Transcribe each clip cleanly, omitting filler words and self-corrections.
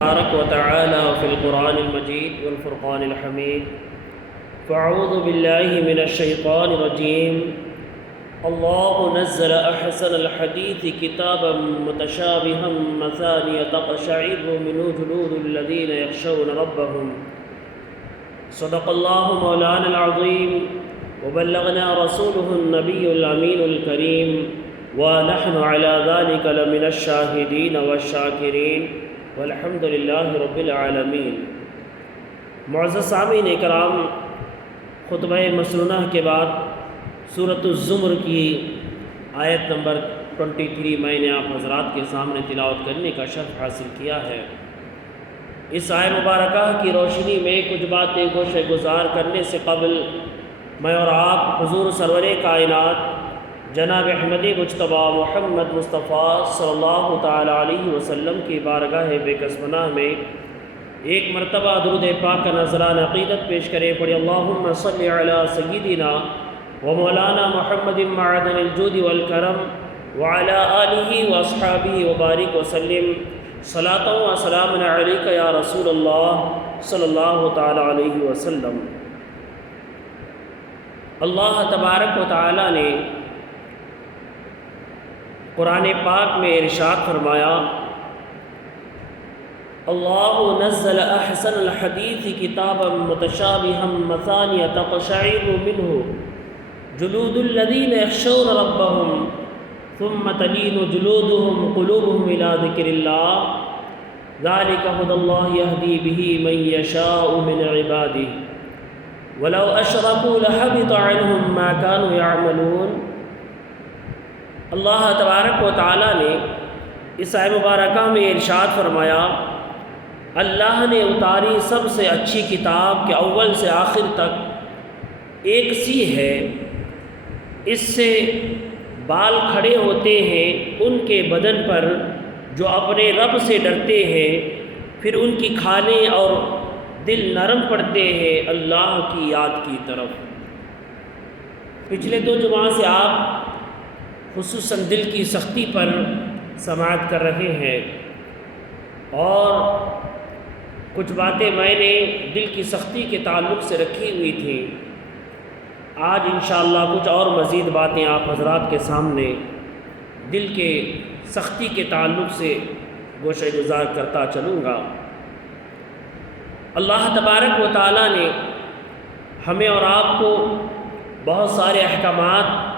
تبارك وتعالى في القرآن المجيد والفرقان الحميد. فأعوذ بالله من الشيطان الرجيم. الله نزل أحسن الحديث كتابا متشابها مثانية تقشعر منه جلود الذين يخشون ربهم. صدق الله مولانا العظيم وبلغنا رسوله النبي الأمين الكريم ونحن على ذلك لمن الشاهدين والشاكرين والحمد للہ رب العالمین. معزز سامعین کرام، خطبہ مسنونہ کے بعد سورۃ الزمر کی آیت نمبر 23 میں نے آپ حضرات کے سامنے تلاوت کرنے کا شرف حاصل کیا ہے. اس آیت مبارکہ کی روشنی میں کچھ باتیں گوشہ گزار کرنے سے قبل میں اور آپ حضور سرور کائنات جناب احمد مجتبی محمد مصطفیٰ صلی اللہ تعالی علیہ وسلم کی بارگاہ بے کس پناہ میں ایک مرتبہ درود پاک کا نذرانہ عقیدت پیش کریں. پڑھی اللہم صلی علی سیدنا و مولانا محمد معدن الجود والکرم وعلی آلہ واصحابہ وبارک وسلم صلاۃ و سلام علیک یا رسول اللہ صلی اللہ تعالی علیہ وسلم. اللہ تبارک و تعالی نے قرآن پاک میں ارشاد فرمایا، اللہ نزل احسن الحدیث کتابا متشابہا مثانیہ تقشعر منہ جلود الذین یخشون ربہم ثم تلین جلودہم قلوبہم الی ذکر اللہ ذلک ھدی اللہ یہدی بہ من یشاء من عبادہ ولو اشرکوا لحبط عنہم ما کانوا یعملون. اللہ تبارک و تعالیٰ نے اس آیت مبارکہ میں ارشاد فرمایا، اللہ نے اتاری سب سے اچھی کتاب کے اول سے آخر تک ایک سی ہے. اس سے بال کھڑے ہوتے ہیں ان کے بدن پر جو اپنے رب سے ڈرتے ہیں، پھر ان کی کھالیں اور دل نرم پڑتے ہیں اللہ کی یاد کی طرف. پچھلے 2 جمعہ سے آپ خصوصاً دل کی سختی پر سماعت کر رہے ہیں، اور کچھ باتیں میں نے دل کی سختی کے تعلق سے رکھی ہوئی تھی. آج انشاءاللہ کچھ اور مزید باتیں آپ حضرات کے سامنے دل کے سختی کے تعلق سے گوشہ گزار کرتا چلوں گا. اللہ تبارک و تعالیٰ نے ہمیں اور آپ کو بہت سارے احکامات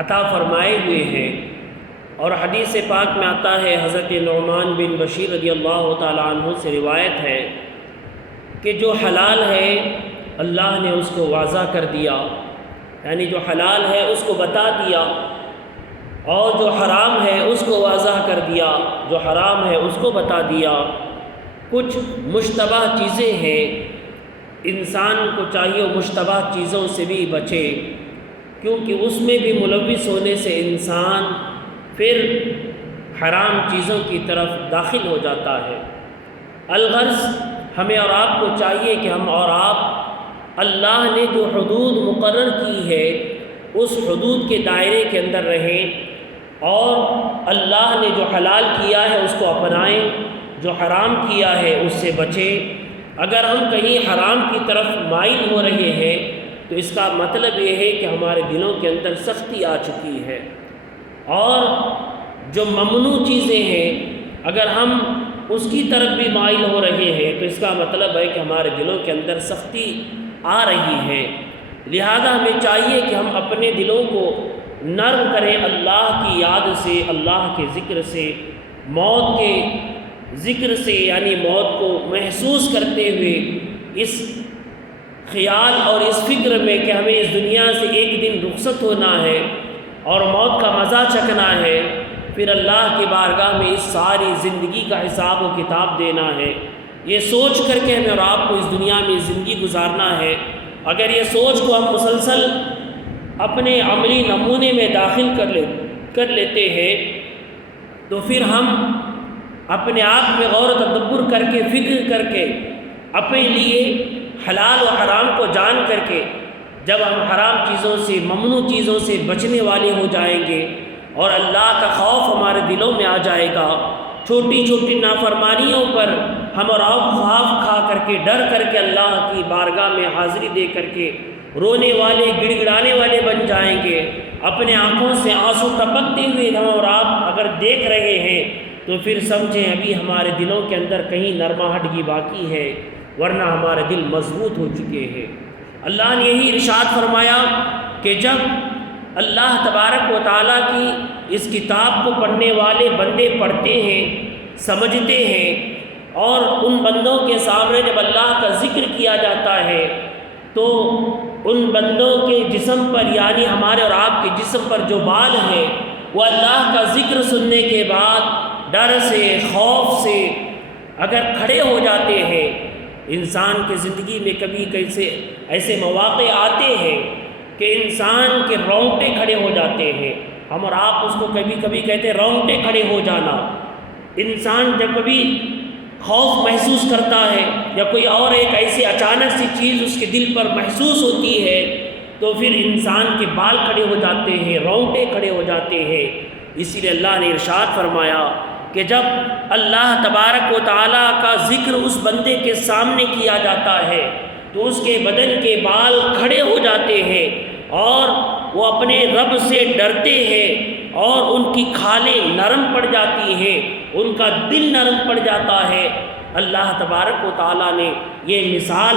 عطا فرمائے ہوئے ہیں، اور حدیث پاک میں آتا ہے، حضرت نعمان بن بشیر رضی اللہ تعالیٰ عنہ سے روایت ہے کہ جو حلال ہے اللہ نے اس کو واضح کر دیا، یعنی جو حلال ہے اس کو بتا دیا، اور جو حرام ہے اس کو واضح کر دیا، جو حرام ہے اس کو بتا دیا. کچھ مشتبہ چیزیں ہیں، انسان کو چاہیے مشتبہ چیزوں سے بھی بچے، کیونکہ اس میں بھی ملوث ہونے سے انسان پھر حرام چیزوں کی طرف داخل ہو جاتا ہے. الغرض ہمیں اور آپ کو چاہیے کہ ہم اور آپ اللہ نے جو حدود مقرر کی ہے اس حدود کے دائرے کے اندر رہیں، اور اللہ نے جو حلال کیا ہے اس کو اپنائیں، جو حرام کیا ہے اس سے بچیں. اگر ہم کہیں حرام کی طرف مائل ہو رہے ہیں تو اس کا مطلب یہ ہے کہ ہمارے دلوں کے اندر سختی آ چکی ہے، اور جو ممنوع چیزیں ہیں اگر ہم اس کی طرف بھی مائل ہو رہے ہیں تو اس کا مطلب ہے کہ ہمارے دلوں کے اندر سختی آ رہی ہے. لہذا ہمیں چاہیے کہ ہم اپنے دلوں کو نرم کریں اللہ کی یاد سے، اللہ کے ذکر سے، موت کے ذکر سے، یعنی موت کو محسوس کرتے ہوئے اس خیال اور اس فکر میں کہ ہمیں اس دنیا سے ایک دن رخصت ہونا ہے اور موت کا مزہ چکھنا ہے، پھر اللہ کی بارگاہ میں اس ساری زندگی کا حساب و کتاب دینا ہے. یہ سوچ کر کے ہمیں اور آپ کو اس دنیا میں زندگی گزارنا ہے. اگر یہ سوچ کو ہم مسلسل اپنے عملی نمونے میں داخل کر لیتے ہیں تو پھر ہم اپنے آپ میں غور و تدبر کر کے، فکر کر کے، اپنے لیے حلال و حرام کو جان کر کے جب ہم حرام چیزوں سے، ممنوع چیزوں سے بچنے والے ہو جائیں گے اور اللہ کا خوف ہمارے دلوں میں آ جائے گا چھوٹی چھوٹی نافرمانیوں پر ہم اور آپ خوف کھا کر کے ڈر کر کے اللہ کی بارگاہ میں حاضری دے کر کے رونے والے گڑ گڑانے والے بن جائیں گے، اپنے آنکھوں سے آنسو ٹپکتے ہوئے ہم اور آپ اگر دیکھ رہے ہیں تو پھر سمجھیں ابھی ہمارے دلوں کے اندر کہیں نرماہٹ کی باقی ہے، ورنہ ہمارے دل مضبوط ہو چکے ہیں۔ اللہ نے یہی ارشاد فرمایا کہ جب اللہ تبارک و تعالیٰ کی اس کتاب کو پڑھنے والے بندے پڑھتے ہیں، سمجھتے ہیں، اور ان بندوں کے سامنے جب اللہ کا ذکر کیا جاتا ہے تو ان بندوں کے جسم پر، یعنی ہمارے اور آپ کے جسم پر جو بال ہیں، وہ اللہ کا ذکر سننے کے بعد ڈر سے، خوف سے اگر کھڑے ہو جاتے ہیں۔ انسان کی زندگی میں کبھی کیسے ایسے مواقع آتے ہیں کہ انسان کے رونگٹے کھڑے ہو جاتے ہیں۔ ہم اور آپ اس کو کبھی کبھی کہتے ہیں رونگٹے کھڑے ہو جانا۔ انسان جب کبھی خوف محسوس کرتا ہے یا کوئی اور ایک ایسی اچانک سی چیز اس کے دل پر محسوس ہوتی ہے تو پھر انسان کے بال کھڑے ہو جاتے ہیں، رونگٹے کھڑے ہو جاتے ہیں۔ اسی لیے اللہ نے ارشاد فرمایا کہ جب اللہ تبارک و تعالیٰ کا ذکر اس بندے کے سامنے کیا جاتا ہے تو اس کے بدن کے بال کھڑے ہو جاتے ہیں اور وہ اپنے رب سے ڈرتے ہیں اور ان کی کھالیں نرم پڑ جاتی ہیں، ان کا دل نرم پڑ جاتا ہے۔ اللہ تبارک و تعالیٰ نے یہ مثال،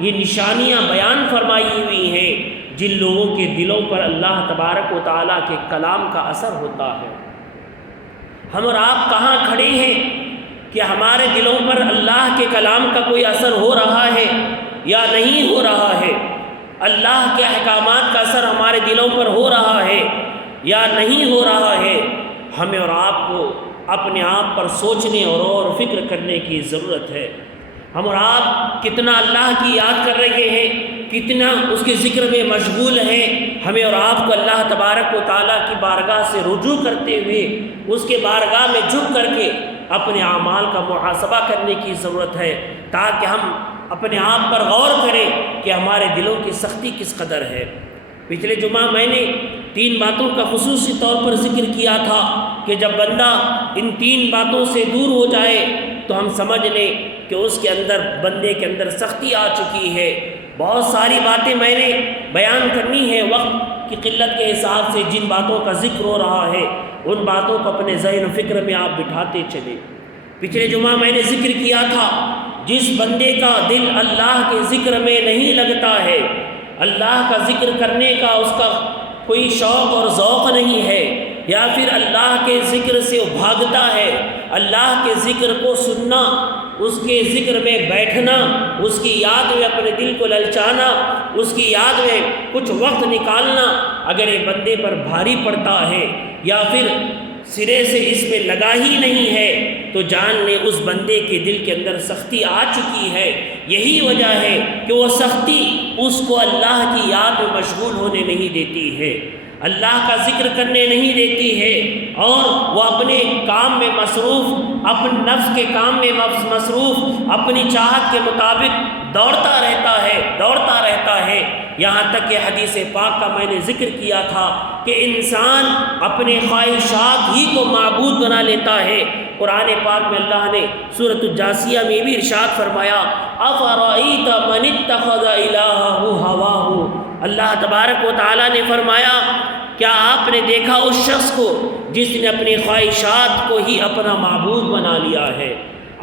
یہ نشانیاں بیان فرمائی ہوئی ہیں جن لوگوں کے دلوں پر اللہ تبارک و تعالیٰ کے کلام کا اثر ہوتا ہے۔ ہم اور آپ کہاں کھڑے ہیں کہ ہمارے دلوں پر اللہ کے کلام کا کوئی اثر ہو رہا ہے یا نہیں ہو رہا ہے؟ اللہ کے احکامات کا اثر ہمارے دلوں پر ہو رہا ہے یا نہیں ہو رہا ہے؟ ہمیں اور آپ کو اپنے آپ پر سوچنے اور فکر کرنے کی ضرورت ہے۔ ہم اور آپ کتنا اللہ کی یاد کر رہے ہیں، کتنا اس کے ذکر میں مشغول ہیں۔ ہمیں اور آپ کو اللہ تبارک و تعالیٰ کی بارگاہ سے رجوع کرتے ہوئے اس کے بارگاہ میں جھک کر کے اپنے اعمال کا محاسبہ کرنے کی ضرورت ہے، تاکہ ہم اپنے آپ پر غور کریں کہ ہمارے دلوں کی سختی کس قدر ہے۔ پچھلے جمعہ میں نے 3 باتوں کا خصوصی طور پر ذکر کیا تھا کہ جب بندہ ان 3 باتوں سے دور ہو جائے تو ہم سمجھ لیں کہ اس کے اندر، بندے کے اندر سختی آ چکی ہے۔ بہت ساری باتیں میں نے بیان کرنی ہے، وقت کی قلت کے حساب سے جن باتوں کا ذکر ہو رہا ہے ان باتوں کو اپنے ذہن و فکر میں آپ بٹھاتے چلیں۔ پچھلے جمعہ میں نے ذکر کیا تھا جس بندے کا دل اللہ کے ذکر میں نہیں لگتا ہے، اللہ کا ذکر کرنے کا اس کا کوئی شوق اور ذوق نہیں ہے، یا پھر اللہ کے ذکر سے وہ بھاگتا ہے، اللہ کے ذکر کو سننا، اس کے ذکر میں بیٹھنا، اس کی یاد میں اپنے دل کو للچانا، اس کی یاد میں کچھ وقت نکالنا اگر یہ بندے پر بھاری پڑتا ہے یا پھر سرے سے اس میں لگا ہی نہیں ہے تو جان لے اس بندے کے دل کے اندر سختی آ چکی ہے۔ یہی وجہ ہے کہ وہ سختی اس کو اللہ کی یاد میں مشغول ہونے نہیں دیتی ہے، اللہ کا ذکر کرنے نہیں دیتی ہے، اور وہ اپنے کام میں مصروف، اپنے نفس کے کام میں مصروف، اپنی چاہت کے مطابق دوڑتا رہتا ہے، یہاں تک کہ حدیث پاک کا میں نے ذکر کیا تھا کہ انسان اپنے خواہشات ہی کو معبود بنا لیتا ہے۔ قرآن پاک میں اللہ نے سورۃ الجاثیہ میں بھی ارشاد فرمایا افرأیت من اتخذ الہہ ہواہ، اللہ تبارک و تعالیٰ نے فرمایا کیا آپ نے دیکھا اس شخص کو جس نے اپنی خواہشات کو ہی اپنا معبود بنا لیا ہے؟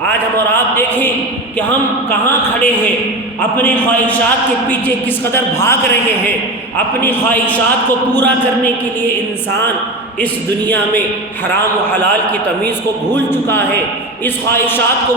آج ہم اور آپ دیکھیں کہ ہم کہاں کھڑے ہیں، اپنے خواہشات کے پیچھے کس قدر بھاگ رہے ہیں۔ اپنی خواہشات کو پورا کرنے کے لیے انسان اس دنیا میں حرام و حلال کی تمیز کو بھول چکا ہے۔ اس خواہشات کو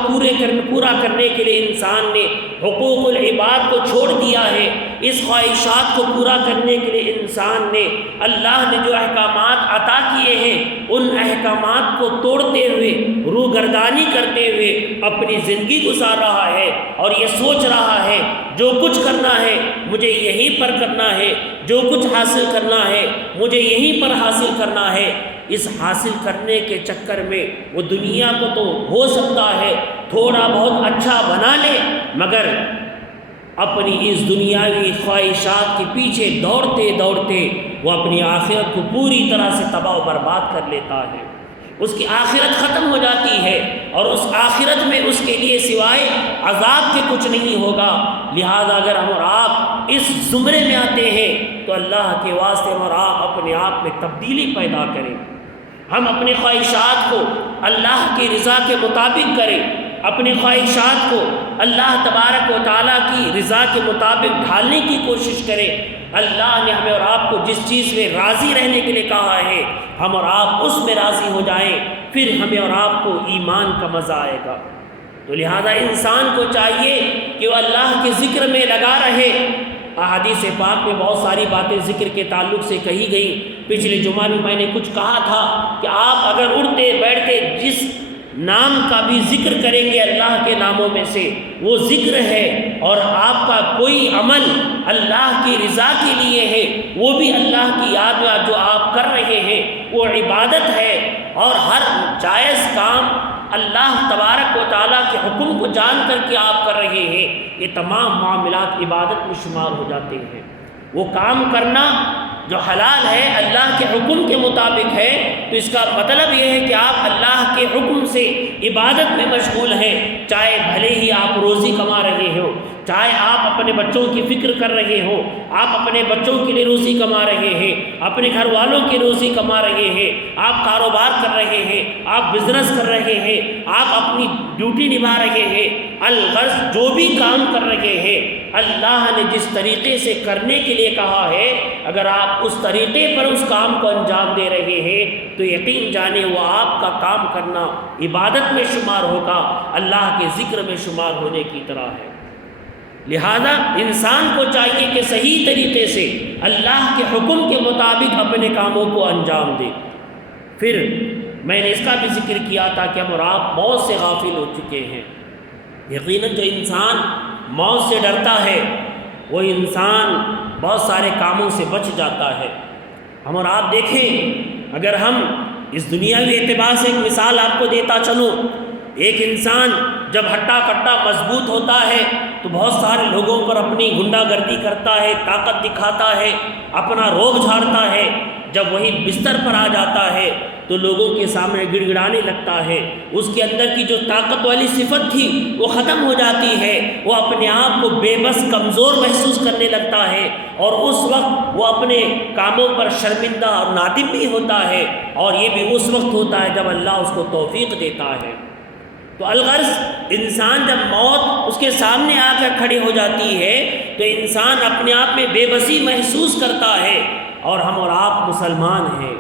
پورا کرنے کے لیے انسان نے حقوق العباد کو چھوڑ دیا ہے۔ اس خواہشات کو پورا کرنے کے لیے انسان نے اللہ نے جو احکامات عطا کیے ہیں ان احکامات کو توڑتے ہوئے، روگردانی کرتے ہوئے اپنی زندگی گزار رہا ہے، اور یہ سوچ رہا ہے جو کچھ کرنا ہے مجھے یہیں پر کرنا ہے، جو کچھ حاصل کرنا ہے مجھے یہیں پر حاصل کرنا ہے۔ اس حاصل کرنے کے چکر میں وہ دنیا کو تو ہو سکتا ہے تھوڑا بہت اچھا بنا لے، مگر اپنی اس دنیاوی خواہشات کے پیچھے دوڑتے وہ اپنی آخرت کو پوری طرح سے تباہ و برباد کر لیتا ہے۔ اس کی آخرت ختم ہو جاتی ہے اور اس آخرت میں اس کے لیے سوائے عذاب کے کچھ نہیں ہوگا۔ لہذا اگر ہم اور آپ اس زمرے میں آتے ہیں تو اللہ کے واسطے ہم اور آپ اپنے آپ میں تبدیلی پیدا کریں، ہم اپنی خواہشات کو اللہ کی رضا کے مطابق کریں، اپنی خواہشات کو اللہ تبارک و تعالیٰ کی رضا کے مطابق ڈھالنے کی کوشش کریں۔ اللہ نے ہمیں اور آپ کو جس چیز میں راضی رہنے کے لیے کہا ہے ہم اور آپ اس میں راضی ہو جائیں، پھر ہمیں اور آپ کو ایمان کا مزہ آئے گا۔ تو لہذا انسان کو چاہیے کہ وہ اللہ کے ذکر میں لگا رہے۔ احادیث پاک میں بہت ساری باتیں ذکر کے تعلق سے کہی گئی۔ پچھلے جمعہ میں میں نے کچھ کہا تھا کہ آپ اگر اٹھتے بیٹھتے جس نام کا بھی ذکر کریں گے اللہ کے ناموں میں سے وہ ذکر ہے، اور آپ کا کوئی عمل اللہ کی رضا کے لیے ہے، وہ بھی اللہ کی یاد میں جو آپ کر رہے ہیں وہ عبادت ہے، اور ہر جائز کام اللہ تبارک و تعالیٰ کے حکم کو جان کر کے آپ کر رہے ہیں، یہ تمام معاملات عبادت میں شمار ہو جاتے ہیں۔ وہ کام کرنا جو حلال ہے اللہ کے حکم کے مطابق ہے، تو اس کا مطلب یہ ہے کہ آپ اللہ کے حکم سے عبادت میں مشغول ہیں، چاہے بھلے ہی آپ روزی کما رہے ہو، چاہے آپ اپنے بچوں کی فکر کر رہے ہو، آپ اپنے بچوں کے لیے روزی کما رہے ہیں، اپنے گھر والوں کی روزی کما رہے ہیں، آپ کاروبار کر رہے ہیں، آپ بزنس کر رہے ہیں، آپ اپنی ڈیوٹی نبھا رہے ہیں، الغرض جو بھی کام کر رہے ہیں اللہ نے جس طریقے سے کرنے کے لیے کہا ہے، اگر آپ اس طریقے پر اس کام کو انجام دے رہے ہیں تو یقین جانے وہ آپ کا کام کرنا عبادت میں شمار ہوگا، اللہ کے ذکر میں شمار ہونے کی طرح ہے۔ لہذا انسان کو چاہیے کہ صحیح طریقے سے اللہ کے حکم کے مطابق اپنے کاموں کو انجام دے۔ پھر میں نے اس کا بھی ذکر کیا تھا کہ ہم اور آپ موت سے غافل ہو چکے ہیں۔ یقیناً جو انسان موت سے ڈرتا ہے وہ انسان بہت سارے کاموں سے بچ جاتا ہے۔ ہم اور آپ دیکھیں، اگر ہم اس دنیاوی اعتبار سے ایک مثال آپ کو دیتا چلوں، ایک انسان جب ہٹا کٹا مضبوط ہوتا ہے تو بہت سارے لوگوں پر اپنی غنڈہ گردی کرتا ہے، طاقت دکھاتا ہے، اپنا روب جھاڑتا ہے۔ جب وہی بستر پر آ جاتا ہے تو لوگوں کے سامنے گڑ گڑانے لگتا ہے، اس کے اندر کی جو طاقت والی صفت تھی وہ ختم ہو جاتی ہے، وہ اپنے آپ کو بے بس کمزور محسوس کرنے لگتا ہے، اور اس وقت وہ اپنے کاموں پر شرمندہ اور نادم بھی ہوتا ہے، اور یہ بھی اس وقت ہوتا ہے جب اللہ اس کو توفیق دیتا ہے۔ تو الغرض انسان جب موت اس کے سامنے آ کر کھڑی ہو جاتی ہے تو انسان اپنے آپ میں بے بسی محسوس کرتا ہے، اور ہم اور آپ مسلمان ہیں،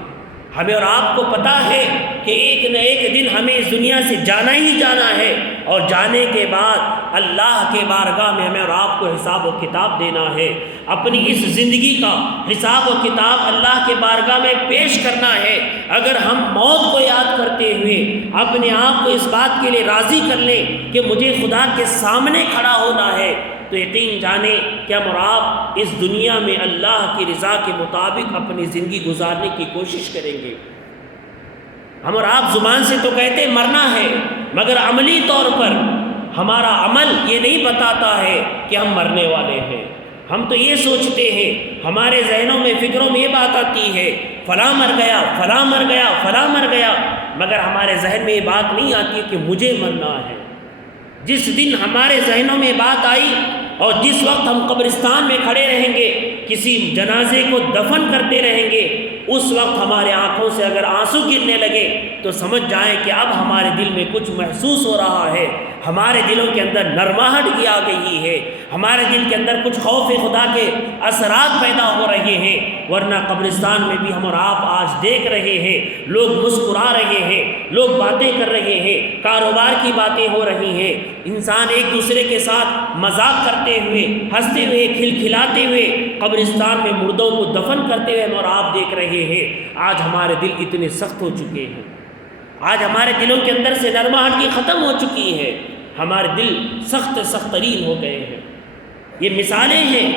ہمیں اور آپ کو پتہ ہے کہ ایک نہ ایک دن ہمیں اس دنیا سے جانا ہی جانا ہے، اور جانے کے بعد اللہ کے بارگاہ میں ہمیں اور آپ کو حساب و کتاب دینا ہے، اپنی اس زندگی کا حساب و کتاب اللہ کے بارگاہ میں پیش کرنا ہے۔ اگر ہم موت کو یاد کرتے ہوئے اپنے آپ کو اس بات کے لیے راضی کر لیں کہ مجھے خدا کے سامنے کھڑا ہونا ہے، تو یقین جانیں کہ ہم اور آپ اس دنیا میں اللہ کی رضا کے مطابق اپنی زندگی گزارنے کی کوشش کریں گے۔ ہم اور آپ زبان سے تو کہتے مرنا ہے، مگر عملی طور پر ہمارا عمل یہ نہیں بتاتا ہے کہ ہم مرنے والے ہیں۔ ہم تو یہ سوچتے ہیں، ہمارے ذہنوں میں فکروں میں یہ بات آتی ہے فلاں مر گیا، فلاں مر گیا، فلاں مر گیا، مگر ہمارے ذہن میں یہ بات نہیں آتی کہ مجھے مرنا ہے۔ جس دن ہمارے ذہنوں میں بات آئی اور جس وقت ہم قبرستان میں کھڑے رہیں گے، کسی جنازے کو دفن کرتے رہیں گے، اس وقت ہمارے آنکھوں سے اگر آنسو گرنے لگے تو سمجھ جائیں کہ اب ہمارے دل میں کچھ محسوس ہو رہا ہے، ہمارے دلوں کے اندر نرماہٹ کی آ گئی ہے، ہمارے دل کے اندر کچھ خوف خدا کے اثرات پیدا ہو رہے ہیں۔ ورنہ قبرستان میں بھی ہم اور آپ آج دیکھ رہے ہیں، لوگ مسکرا رہے ہیں، لوگ باتیں کر رہے ہیں، کاروبار کی باتیں ہو رہی ہیں، انسان ایک دوسرے کے ساتھ مذاق کرتے ہوئے، ہنستے ہوئے، کھلکھلاتے ہوئے قبرستان میں مردوں کو دفن کرتے ہوئے ہم اور آپ دیکھ رہے ہیں۔ آج ہمارے دل اتنے سخت ہو چکے ہیں، آج ہمارے دلوں کے اندر سے نرماہٹ کی ختم ہو چکی ہے، ہمارے دل سخت سخت ترین ہو گئے ہیں۔ یہ مثالیں ہیں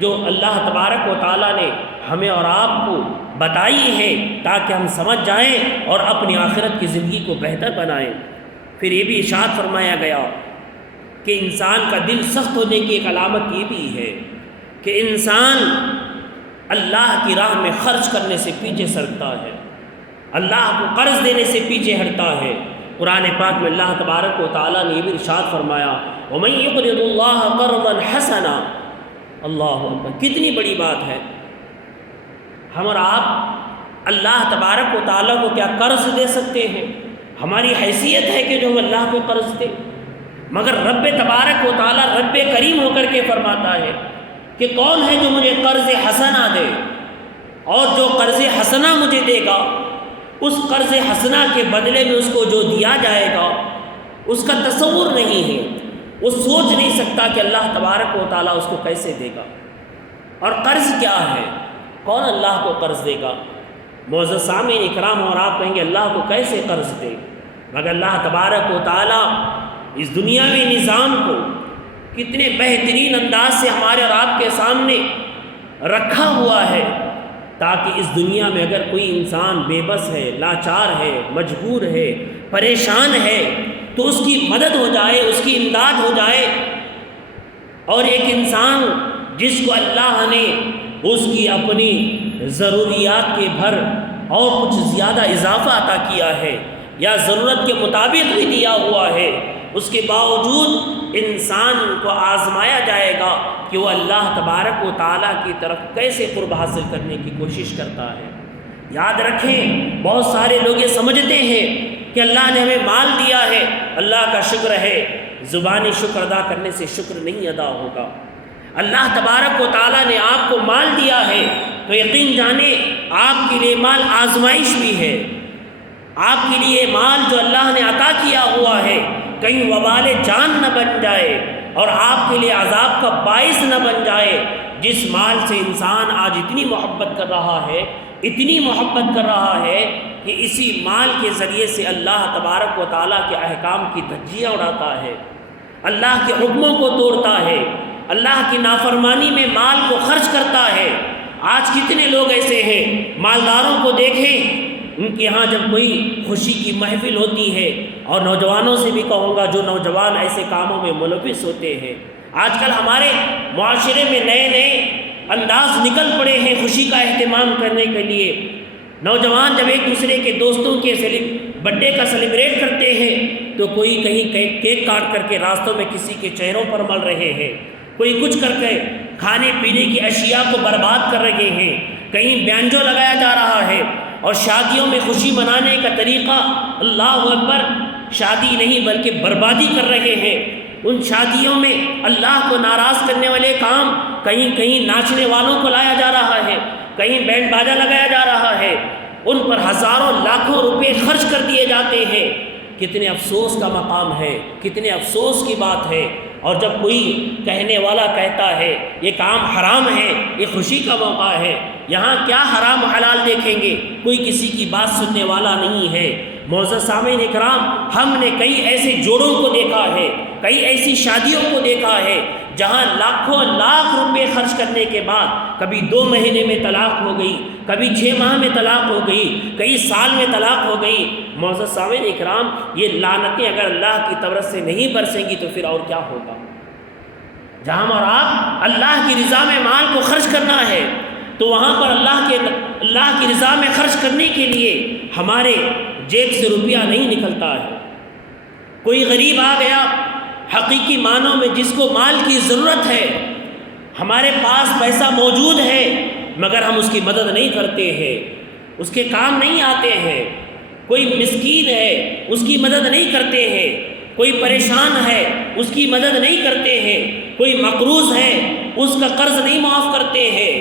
جو اللہ تبارک و تعالیٰ نے ہمیں اور آپ کو بتائی ہیں تاکہ ہم سمجھ جائیں اور اپنی آخرت کی زندگی کو بہتر بنائیں۔ پھر یہ بھی ارشاد فرمایا گیا کہ انسان کا دل سخت ہونے کی ایک علامت یہ بھی ہے کہ انسان اللہ کی راہ میں خرچ کرنے سے پیچھے سرکتا ہے۔ اللہ کو قرض دینے سے پیچھے ہٹتا ہے۔ قرآن پاک میں اللہ تبارک و تعالیٰ نے یہ بھی ارشاد فرمایا وَمَن يُقْرِضُ اللَّهَ قَرْضًا حَسَنًا۔ اللہ اکبر، کتنی بڑی بات ہے۔ ہم اور آپ اللہ تبارک و تعالیٰ کو کیا قرض دے سکتے ہیں؟ ہماری حیثیت ہے کہ جو ہم اللہ کو قرض دیں، مگر رب تبارک و تعالیٰ رب کریم ہو کر کے فرماتا ہے کہ کون ہے جو مجھے قرض حسنہ دے، اور جو قرض حسنہ مجھے دے گا اس قرض حسنہ کے بدلے میں اس کو جو دیا جائے گا اس کا تصور نہیں ہے، وہ سوچ نہیں سکتا کہ اللہ تبارک و تعالیٰ اس کو کیسے دے گا۔ اور قرض کیا ہے؟ کون اللہ کو قرض دے گا؟ معزز سامعین اکرام، اور آپ کہیں گے اللہ کو کیسے قرض دے؟ مگر اللہ تبارک و تعالیٰ اس دنیاوی نظام کو کتنے بہترین انداز سے ہمارے اور آپ کے سامنے رکھا ہوا ہے، تاکہ اس دنیا میں اگر کوئی انسان بے بس ہے، لاچار ہے، مجبور ہے، پریشان ہے، تو اس کی مدد ہو جائے، اس کی امداد ہو جائے۔ اور ایک انسان جس کو اللہ نے اس کی اپنی ضروریات کے بھر اور کچھ زیادہ اضافہ عطا کیا ہے یا ضرورت کے مطابق بھی دیا ہوا ہے، اس کے باوجود انسان کو آزمایا جائے گا کہ وہ اللہ تبارک و تعالیٰ کی طرف کیسے قرب حاصل کرنے کی کوشش کرتا ہے۔ یاد رکھیں، بہت سارے لوگ یہ سمجھتے ہیں کہ اللہ نے ہمیں مال دیا ہے، اللہ کا شکر ہے، زبانی شکر ادا کرنے سے شکر نہیں ادا ہوگا۔ اللہ تبارک و تعالیٰ نے آپ کو مال دیا ہے تو یقین جانے آپ کے لیے مال آزمائش بھی ہے۔ آپ کے لیے مال جو اللہ نے عطا کیا ہوا ہے کہیں وبال جان نہ بن جائے اور آپ کے لیے عذاب کا باعث نہ بن جائے۔ جس مال سے انسان آج اتنی محبت کر رہا ہے، اتنی محبت کر رہا ہے کہ اسی مال کے ذریعے سے اللہ تبارک و تعالیٰ کے احکام کی دھجیاں اڑاتا ہے، اللہ کے حکموں کو توڑتا ہے، اللہ کی نافرمانی میں مال کو خرچ کرتا ہے۔ آج کتنے لوگ ایسے ہیں، مالداروں کو دیکھیں، ان کے ہاں جب کوئی خوشی کی محفل ہوتی ہے، اور نوجوانوں سے بھی کہوں گا جو نوجوان ایسے کاموں میں ملوث ہوتے ہیں، آج کل ہمارے معاشرے میں نئے نئے انداز نکل پڑے ہیں خوشی کا اہتمام کرنے کے لیے۔ نوجوان جب ایک دوسرے کے دوستوں کے برتھ ڈے کا سیلیبریٹ کرتے ہیں تو کوئی کہیں کیک کاٹ کر کے راستوں میں کسی کے چہروں پر مل رہے ہیں، کوئی کچھ کر کے کھانے پینے کی اشیاء کو برباد کر رہے ہیں، کہیں بینجو لگایا جا رہا ہے۔ اور شادیوں میں خوشی منانے کا طریقہ اللہ اکبر شادی نہیں بلکہ بربادی کر رہے ہیں۔ ان شادیوں میں اللہ کو ناراض کرنے والے کام، کہیں کہیں ناچنے والوں کو لایا جا رہا ہے، کہیں بینڈ باجا لگایا جا رہا ہے، ان پر ہزاروں لاکھوں روپے خرچ کر دیے جاتے ہیں۔ کتنے افسوس کا مقام ہے، کتنے افسوس کی بات ہے۔ اور جب کوئی کہنے والا کہتا ہے یہ کام حرام ہے، یہ خوشی کا موقع ہے، یہاں کیا حرام حلال دیکھیں گے، کوئی کسی کی بات سننے والا نہیں ہے۔ معزز سامعین اکرام، ہم نے کئی ایسے جوڑوں کو دیکھا ہے، کئی ایسی شادیوں کو دیکھا ہے جہاں لاکھوں لاکھ روپے خرچ کرنے کے بعد کبھی 2 مہینے میں طلاق ہو گئی، کبھی 6 ماہ میں طلاق ہو گئی، کئی سال میں طلاق ہو گئی۔ معزز سامعین اکرام، یہ لعنتیں اگر اللہ کی طرف سے نہیں برسیں گی تو پھر اور کیا ہوگا؟ جہاں اور آپ اللہ کی رضا میں مال کو خرچ کرنا ہے تو وہاں پر اللہ کی رضا میں خرچ کرنے کے لیے ہمارے جیب سے روپیہ نہیں نکلتا ہے۔ کوئی غریب آ گیا حقیقی معنوں میں جس کو مال کی ضرورت ہے، ہمارے پاس پیسہ موجود ہے مگر ہم اس کی مدد نہیں کرتے ہیں، اس کے کام نہیں آتے ہیں۔ کوئی مسکین ہے اس کی مدد نہیں کرتے ہیں، کوئی پریشان ہے اس کی مدد نہیں کرتے ہیں، کوئی مقروض ہے اس کا قرض نہیں معاف کرتے ہیں،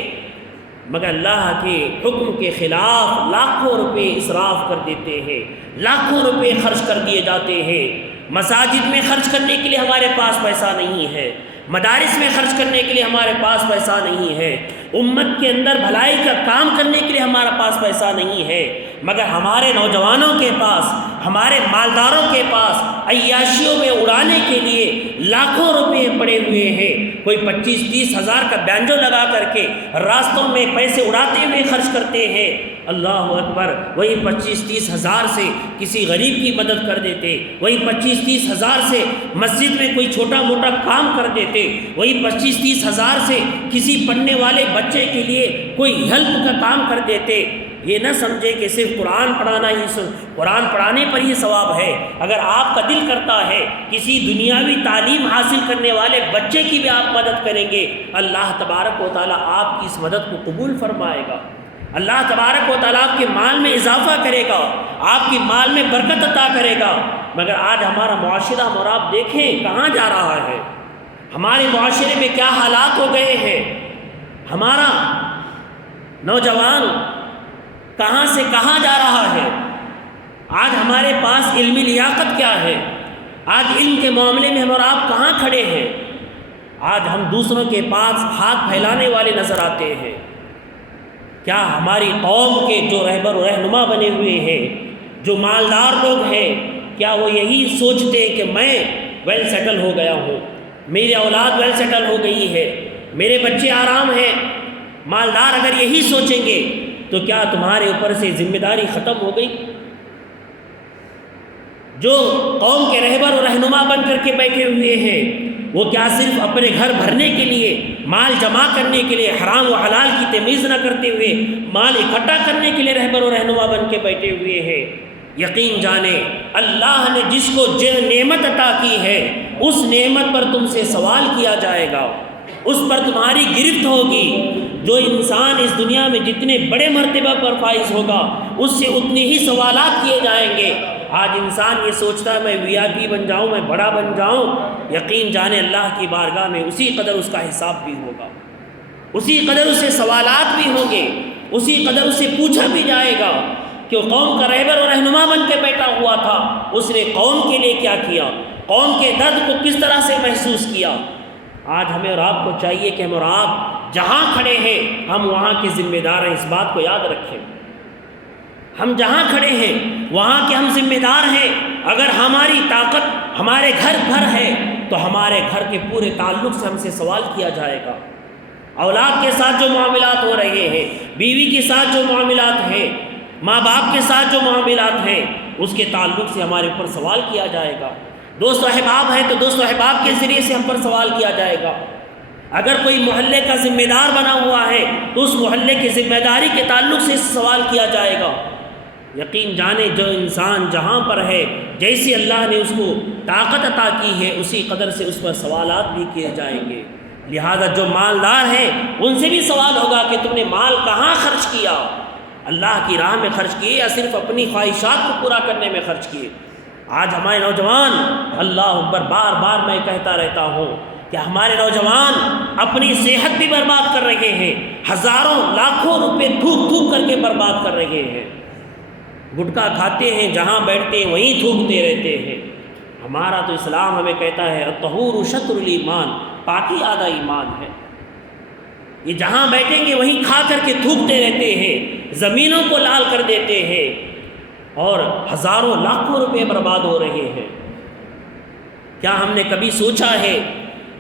مگر اللہ کے حکم کے خلاف لاکھوں روپے اسراف کر دیتے ہیں، لاکھوں روپے خرچ کر دیے جاتے ہیں۔ مساجد میں خرچ کرنے کے لیے ہمارے پاس پیسہ نہیں ہے، مدارس میں خرچ کرنے کے لیے ہمارے پاس پیسہ نہیں ہے، امت کے اندر بھلائی کا کام کرنے کے لیے ہمارے پاس پیسہ نہیں ہے، مگر ہمارے نوجوانوں کے پاس، ہمارے مالداروں کے پاس عیاشیوں میں اڑانے کے لیے لاکھوں روپے پڑے ہوئے ہیں۔ کوئی 25-30 ہزار کا بینجو لگا کر کے راستوں میں پیسے اڑاتے ہوئے خرچ کرتے ہیں۔ اللہ اکبر، وہی 25-30 ہزار سے کسی غریب کی مدد کر دیتے، وہی 25-30 ہزار سے مسجد میں کوئی چھوٹا موٹا کام کر دیتے، وہی 25-30 ہزار سے کسی پڑھنے والے بچے کے لیے کوئی ہیلپ کا کام کر دیتے۔ یہ نہ سمجھے کہ صرف قرآن پڑھانے پر ہی ثواب ہے۔ اگر آپ کا دل کرتا ہے کسی دنیاوی تعلیم حاصل کرنے والے بچے کی بھی آپ مدد کریں گے، اللہ تبارک و تعالیٰ آپ کی اس مدد کو قبول فرمائے گا۔ اللہ تبارک و تعالیٰ آپ کے مال میں اضافہ کرے گا، آپ کے مال میں برکت عطا کرے گا۔ مگر آج ہمارا معاشرہ اور آپ دیکھیں کہاں جا رہا ہے، ہمارے معاشرے میں کیا حالات ہو گئے ہیں، ہمارا نوجوان کہاں سے کہاں جا رہا ہے۔ آج ہمارے پاس علمی لیاقت کیا ہے، آج علم کے معاملے میں ہم اور آپ کہاں کھڑے ہیں۔ آج ہم دوسروں کے پاس ہاتھ پھیلانے والے نظر آتے ہیں۔ کیا ہماری قوم کے جو رہبر و رہنما بنے ہوئے ہیں، جو مالدار لوگ ہیں، کیا وہ یہی سوچتے کہ میں ویل سیٹل ہو گیا ہوں، میری اولاد ویل سیٹل ہو گئی ہے، میرے بچے آرام ہیں؟ مالدار اگر یہی سوچیں گے تو کیا تمہارے اوپر سے ذمہ داری ختم ہو گئی؟ جو قوم کے رہبر و رہنما بن کر کے بیٹھے ہوئے ہیں، وہ کیا صرف اپنے گھر بھرنے کے لیے، مال جمع کرنے کے لیے، حرام و حلال کی تمیز نہ کرتے ہوئے مال اکٹھا کرنے کے لیے رہبر و رہنما بن کے بیٹھے ہوئے ہیں؟ یقین جانے اللہ نے جس کو جو نعمت عطا کی ہے اس نعمت پر تم سے سوال کیا جائے گا، اس پر تمہاری گرفت ہوگی۔ جو انسان اس دنیا میں جتنے بڑے مرتبہ پر فائز ہوگا اس سے اتنے ہی سوالات کیے جائیں گے۔ آج انسان یہ سوچتا ہے میں وی آئی پی بن جاؤں، میں بڑا بن جاؤں، یقین جانے اللہ کی بارگاہ میں اسی قدر اس کا حساب بھی ہوگا، اسی قدر اسے سوالات بھی ہوں گے، اسی قدر اسے پوچھا بھی جائے گا کہ وہ قوم کا رہبر و رہنما بن کے بیٹھا ہوا تھا، اس نے قوم کے لیے کیا کیا، قوم کے درد کو کس طرح سے محسوس کیا۔ آج ہمیں اور آپ کو چاہیے کہ ہم اور آپ جہاں کھڑے ہیں ہم وہاں کے ذمہ دار ہیں، اس بات کو یاد رکھیں۔ ہم جہاں کھڑے ہیں وہاں کے ہم ذمہ دار ہیں۔ اگر ہماری طاقت ہمارے گھر بھر ہے تو ہمارے گھر کے پورے تعلق سے ہم سے سوال کیا جائے گا۔ اولاد کے ساتھ جو معاملات ہو رہے ہیں، بیوی کے ساتھ جو معاملات ہیں، ماں باپ کے ساتھ جو معاملات ہیں، اس کے تعلق سے ہمارے اوپر سوال کیا جائے گا۔ دوست و احباب ہے تو دوست و احباب کے ذریعے سے ہم پر سوال کیا جائے گا۔ اگر کوئی محلے کا ذمہ دار بنا ہوا ہے تو اس محلے کی ذمہ داری کے تعلق سے سوال کیا جائے گا۔ یقین جانے جو انسان جہاں پر ہے، جیسی اللہ نے اس کو طاقت عطا کی ہے اسی قدر سے اس پر سوالات بھی کیے جائیں گے۔ لہذا جو مالدار ہیں ان سے بھی سوال ہوگا کہ تم نے مال کہاں خرچ کیا، اللہ کی راہ میں خرچ کیے یا صرف اپنی خواہشات کو پورا کرنے میں خرچ کیے۔ آج ہمارے نوجوان، اللہ اکبر، بار بار میں کہتا رہتا ہوں کہ ہمارے نوجوان اپنی صحت بھی برباد کر رہے ہیں، ہزاروں لاکھوں روپے تھوک تھوک کر کے برباد کر رہے ہیں، گٹکا کھاتے ہیں، جہاں بیٹھتے ہیں وہیں تھوکتے رہتے ہیں۔ ہمارا تو اسلام ہمیں کہتا ہے الطہور شطر الایمان، پاکی آدھا ایمان ہے۔ یہ جہاں بیٹھیں گے وہیں کھا کر کے تھوکتے رہتے ہیں، زمینوں کو لال کر دیتے ہیں اور ہزاروں لاکھوں روپے برباد ہو رہے ہیں۔ کیا ہم نے کبھی سوچا ہے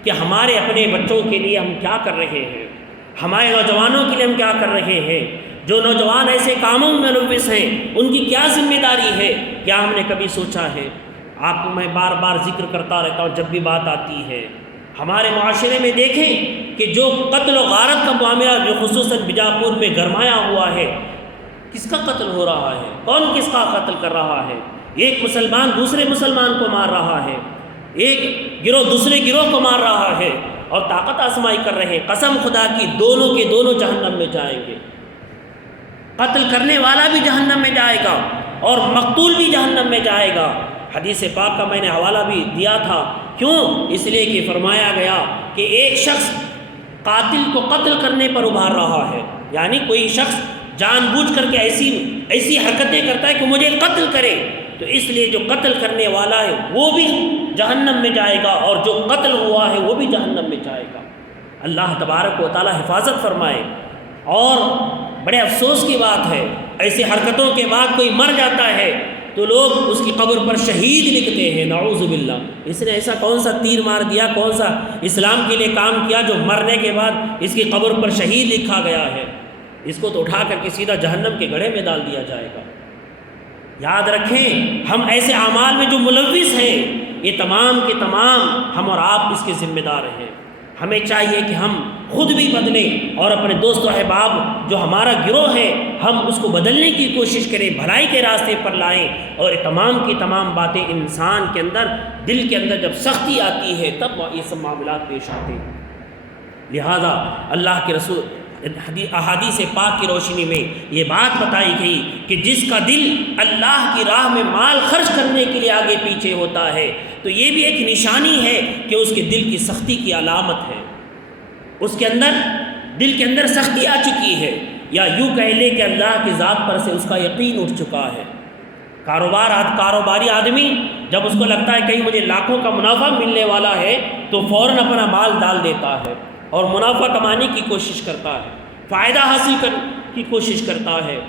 کہ ہمارے اپنے بچوں کے لیے ہم کیا کر رہے ہیں، ہمارے نوجوانوں کے لیے ہم کیا کر رہے ہیں؟ جو نوجوان ایسے کاموں میں ملوث ہیں ان کی کیا ذمہ داری ہے؟ کیا ہم نے کبھی سوچا ہے؟ آپ کو میں بار بار ذکر کرتا رہتا ہوں جب بھی بات آتی ہے۔ ہمارے معاشرے میں دیکھیں کہ جو قتل و غارت کا معاملہ جو خصوصاً بیجاپور میں گرمایا ہوا ہے، کس کا قتل ہو رہا ہے، کون کس کا قتل کر رہا ہے؟ ایک مسلمان دوسرے مسلمان کو مار رہا ہے، ایک گروہ دوسرے گروہ کو مار رہا ہے اور طاقت آزمائی کر رہے ہیں۔ قسم خدا کی دونوں کے دونوں جہنم میں جائیں گے، قتل کرنے والا بھی جہنم میں جائے گا اور مقتول بھی جہنم میں جائے گا۔ حدیث پاک کا میں نے حوالہ بھی دیا تھا، کیوں؟ اس لیے کہ فرمایا گیا کہ ایک شخص قاتل کو قتل کرنے پر ابھار رہا ہے، یعنی کوئی شخص جان بوجھ کر کے ایسی حرکتیں کرتا ہے کہ مجھے قتل کرے، تو اس لیے جو قتل کرنے والا ہے وہ بھی جہنم میں جائے گا اور جو قتل ہوا ہے وہ بھی جہنم میں جائے گا۔ اللہ تبارک و تعالی حفاظت فرمائے۔ اور بڑے افسوس کی بات ہے، ایسی حرکتوں کے بعد کوئی مر جاتا ہے تو لوگ اس کی قبر پر شہید لکھتے ہیں، نعوذ باللہ۔ اس نے ایسا کون سا تیر مار دیا، کون سا اسلام کے لیے کام کیا جو مرنے کے بعد اس کی قبر پر شہید لکھا گیا ہے؟ اس کو تو اٹھا کر کے سیدھا جہنم کے گڑھے میں ڈال دیا جائے گا۔ یاد رکھیں ہم ایسے اعمال میں جو ملوث ہیں یہ تمام کے تمام ہم اور آپ اس کے ذمہ دار ہیں۔ ہمیں چاہیے کہ ہم خود بھی بدلیں اور اپنے دوست و احباب جو ہمارا گروہ ہے ہم اس کو بدلنے کی کوشش کریں، بھلائی کے راستے پر لائیں، اور تمام کی تمام باتیں انسان کے اندر، دل کے اندر جب سختی آتی ہے تب یہ سب معاملات پیش آتے ہیں۔ لہذا اللہ کے رسول احادیث پاک کی روشنی میں یہ بات بتائی گئی کہ جس کا دل اللہ کی راہ میں مال خرچ کرنے کے لیے آگے پیچھے ہوتا ہے تو یہ بھی ایک نشانی ہے کہ اس کے دل کی سختی کی علامت ہے، اس کے اندر دل کے اندر سختی آ چکی ہے، یا یوں کہہ لے کہ اللہ کی ذات پر سے اس کا یقین اٹھ چکا ہے۔ کاروباری آدمی جب اس کو لگتا ہے کہیں مجھے لاکھوں کا منافع ملنے والا ہے تو فوراً اپنا مال ڈال دیتا ہے اور منافع کمانے کی کوشش کرتا ہے، فائدہ حاصل کرنے کی کوشش کرتا ہے،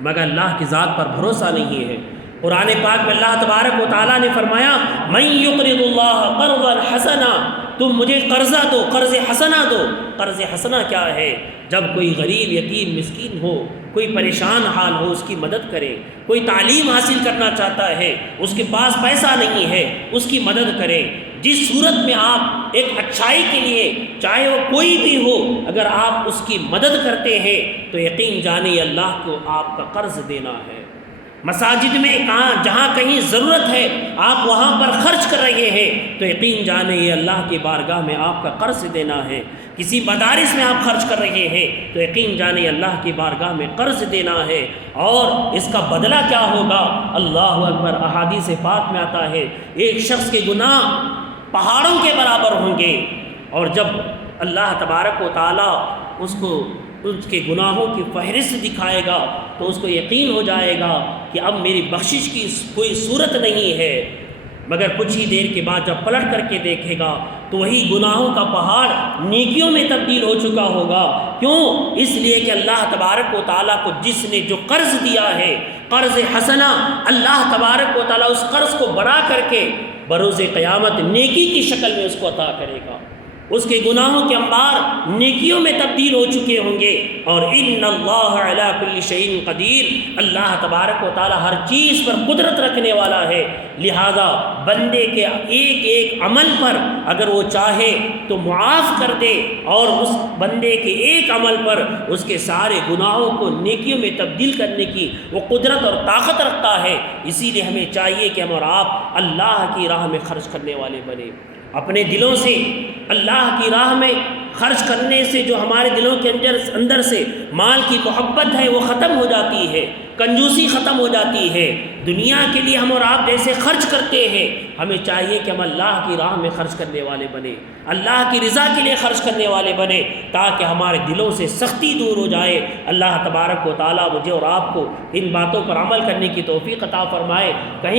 مگر اللہ کی ذات پر بھروسہ نہیں ہے۔ قرآن پاک میں اللہ تبارک و تعالیٰ نے فرمایا من یقرض اللہ قرضا حسنا، تم مجھے قرضہ دو، قرض حسنہ دو۔ قرض حسنہ کیا ہے؟ جب کوئی غریب یتیم مسکین ہو، کوئی پریشان حال ہو، اس کی مدد کرے، کوئی تعلیم حاصل کرنا چاہتا ہے، اس کے پاس پیسہ نہیں ہے، اس کی مدد کرے۔ جس صورت میں آپ ایک اچھائی کے لیے، چاہے وہ کوئی بھی ہو، اگر آپ اس کی مدد کرتے ہیں تو یقین جانے اللہ کو آپ کا قرض دینا ہے۔ مساجد میں جہاں کہیں ضرورت ہے آپ وہاں پر خرچ کر رہے ہیں تو یقین جانے یہ اللہ کی بارگاہ میں آپ کا قرض دینا ہے۔ کسی مدارس میں آپ خرچ کر رہے ہیں تو یقین جانے اللہ کی بارگاہ میں قرض دینا ہے، اور اس کا بدلہ کیا ہوگا؟ اللہ اکبر، احادیث پاک میں آتا ہے ایک شخص کے گناہ پہاڑوں کے برابر ہوں گے، اور جب اللہ تبارک و تعالیٰ اس کے گناہوں کی فہرست دکھائے گا تو اس کو یقین ہو جائے گا کہ اب میری بخشش کی کوئی صورت نہیں ہے، مگر کچھ ہی دیر کے بعد جب پلٹ کر کے دیکھے گا تو وہی گناہوں کا پہاڑ نیکیوں میں تبدیل ہو چکا ہوگا۔ کیوں؟ اس لیے کہ اللہ تبارک و تعالیٰ کو جس نے جو قرض دیا ہے، قرض حسنہ، اللہ تبارک و تعالیٰ اس قرض کو بڑا کر کے بروز قیامت نیکی کی شکل میں اس کو عطا کرے گا۔ اس کے گناہوں کے انبار نیکیوں میں تبدیل ہو چکے ہوں گے، اور ان اللہ علی کل شیء قدیر، اللہ تبارک و تعالی ہر چیز پر قدرت رکھنے والا ہے۔ لہذا بندے کے ایک ایک عمل پر اگر وہ چاہے تو معاف کر دے، اور اس بندے کے ایک عمل پر اس کے سارے گناہوں کو نیکیوں میں تبدیل کرنے کی وہ قدرت اور طاقت رکھتا ہے۔ اسی لیے ہمیں چاہیے کہ ہم اور آپ اللہ کی راہ میں خرچ کرنے والے بنے۔ اپنے دلوں سے اللہ کی راہ میں خرچ کرنے سے جو ہمارے دلوں کے اندر سے مال کی محبت ہے وہ ختم ہو جاتی ہے، کنجوسی ختم ہو جاتی ہے۔ دنیا کے لیے ہم اور آپ جیسے خرچ کرتے ہیں، ہمیں چاہیے کہ ہم اللہ کی راہ میں خرچ کرنے والے بنے، اللہ کی رضا کے لیے خرچ کرنے والے بنے، تاکہ ہمارے دلوں سے سختی دور ہو جائے۔ اللہ تبارک و تعالیٰ مجھے اور آپ کو ان باتوں پر عمل کرنے کی توفیق عطا فرمائے۔ کہیں